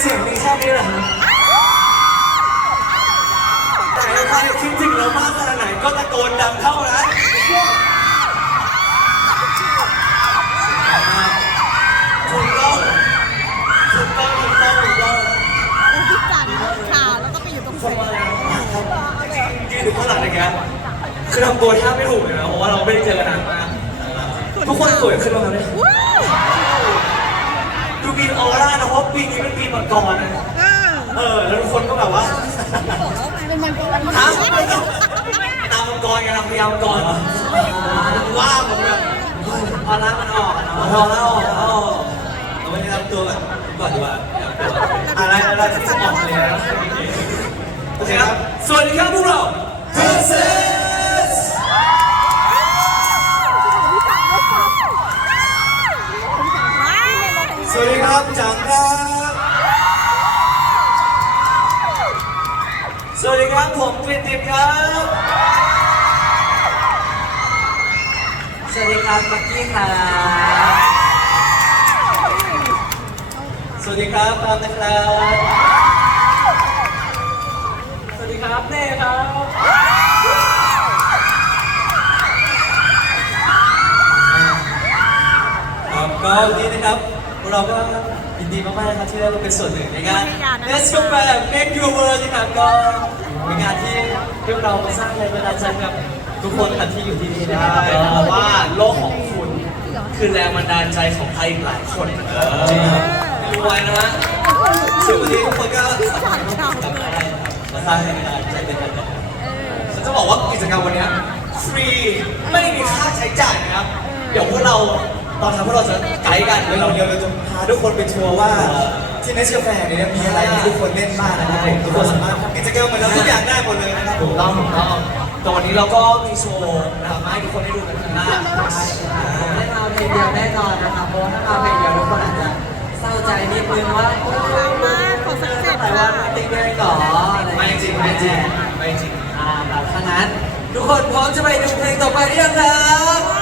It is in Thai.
เสียงมีแค่นี้เหรอครับแต่ใครคิดถึงเรามากขนาดไหนก็ตะโกนดังเท่านั้นถูกต้องถูกต้องถูกต้องถูกต้องเป็นพี่จันค่ะแล้วก็ไปอยู่ตรงเซนยืนอยู่ข้างหลังอย่างเงี้ยคือทำตัวท่าไม่ถูกเลยนะเพราะว่าเราไม่ได้เจอกันนานมากทุกคนสวยขึ้นแล้วเนี่ย ว้าวดูมีออร่านะเพราะปีนี้เป็นปีมังกรนะอ่าเออ แล้วทุกคนก็แบบว่าเป็นมันเป็นมันฮะตามมังกรไงเราพยายามมังกรว่าผมแบบออร่ามันออกอะเนาะออร่าออกออกเอาไว้แนะนำตัวก่อนก่อนดีกว่าแนะนำตัวอะไรอะไรที่ออกเลยนะโอเคครับสวัสดีครับพวกเรา Princess ครับจังครับ สวัสดีครับผมกลิติครับ สวัสดีครับมักกี้ครับ สวัสดีครับปามนะครับ สวัสดีครับเน่ครับ ครับก็วันนี้นะครับ เราก็ยินดีมากๆนะครับที่ได้มาเป็นส่วนหนึ่งในงาน Let's Go Back Make Your World นะครับก็เป็นงานที่พวกเรามาสร้างแรงบันดาลใจกับทุกคนครับที่อยู่ที่นี่นะครับใช่เพราะว่าโลกของคุณคือแรงบันดาลใจของใครอีกหลายคนเออดูไว้นะฮะซึ่งวันนี้ทุกคนก็พี่จันชาวทำเลได้ยมาสร้างแรงบันดาลใจเป็นกันนะครับฉันจะบอกว่ากิจกรรมวันนี้ฟรีไม่มีค่าใช้จ่ายนะครับ เดี๋ยวพวกเรา ตอนทำพวกเราจะไกด์กันเราเดี๋ยวเราจะพาทุกคนไปทัวร์ว่าที่เนสกาแฟเนี่ยมีอะไรให้ทุกคนเล่นบ้างนะครับผมทุกคนสามารถทำกิจกรรมเหมือนเราทุกอย่างได้หมดเลยนะครับผถูมกต้องถูกต้องแต่วันนี้เราก็มีโชว์นะครับมาให้ทุกคนได้ดูกันข้างหน้าผมได้มาเพลงเดียวแน่นอนนะครับเพราะถ้ามาเพลงเดียวทุกคนอาจจะเศร้าใจนิดนึงว่าโอ้ยมากขอสักเจ็ดแต่ว่าเพลงเดียวก่ออะไม่จริงไม่จริงไม่จริงอ่าแบบฉะนั้นทุกคนพร้อมจะไปดูเพลงต่อไปหรือยังครับ